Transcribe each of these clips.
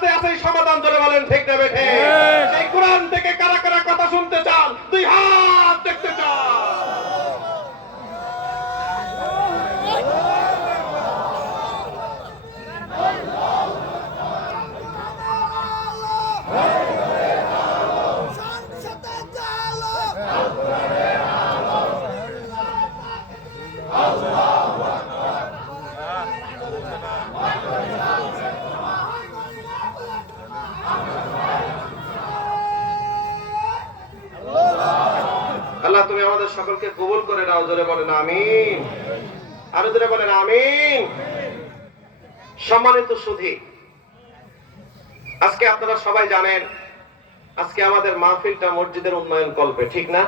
কাছে আছে সমাধান, ধরে বলেন ঠিক না বেঠে? সেই কোরআন থেকে কারা কারা কথা শুনতে চান, দুই হাত দেখতে চান। আল্লাহ তুমি আমাদের সকলকে কবুল করে নাও, জোরে বলেন আমিন। আরো জোরে বলেন আমিন। সম্মানিত সুধী, আজকে আপনারা সবাই জানেন আজকে আমাদের মাহফিলটা মসজিদের উন্নয়ন কল্পে, ঠিক না?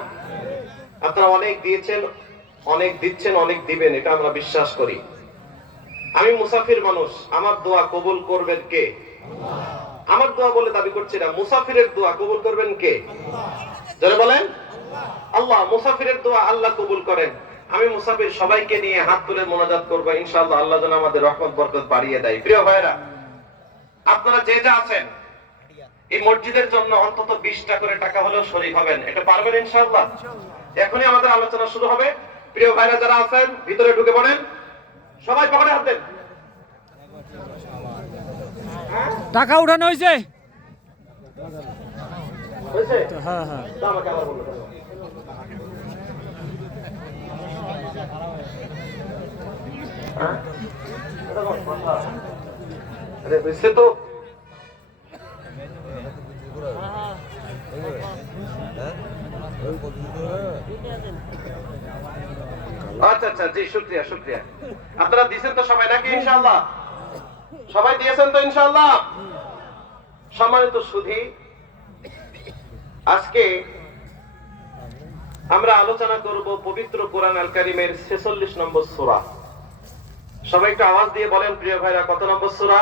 আপনারা অনেক দিয়েছেন, অনেক দিচ্ছেন, অনেক দিবেন, এটা আমরা বিশ্বাস করি। আমি মুসাফির মানুষ, আমার দোয়া কবুল করবেন কে? আমার দোয়া বলে দাবি করছি না, মুসাফিরের দোয়া কবুল করবেন কে? জোরে বলেন আল্লাহ। মুসাফিরের দোয়া আল্লাহ কবুল করেন। আমি মুসাফির সবাইকে নিয়ে হাত তুলে মোনাজাত করবো, ইনশাআল্লাহ আল্লাহ যেন আমাদের রহমত বরকত বাড়িয়ে দেয়। প্রিয় ভাইরা, আপনারা যে যা আছেন এই মসজিদের জন্য অন্তত 20টা করে টাকা হলেও শরীক হবেন, এটা পারবেন ইনশাআল্লাহ? এখনই আমাদের আলোচনা শুরু হবে। প্রিয় ভাইরা যারা আছেন ভিতরে ঢুকে পড়েন, সবাই পকেটে হাত দেন। টাকা উঠানো হয়েছে? হয়েছে? হ্যাঁ হ্যাঁ। আমাকে আবার বলুন। আরে বুঝছে তো? আচ্ছা আচ্ছা, জি শুকরিয়া শুকরিয়া। আপনারা দিয়েছেন তো সবাই নাকি ইনশাআল্লাহ? সবাই দিয়েছেন তো ইনশাআল্লাহ? সম্মানিত সুধী, আজকে আমরা আলোচনা করব পবিত্র কোরআন আল কারীমের 46 নম্বর সূরা। সবাই একটু আওয়াজ দিয়ে বলেন প্রিয় ভাইরা, কত নম্বর সূরা?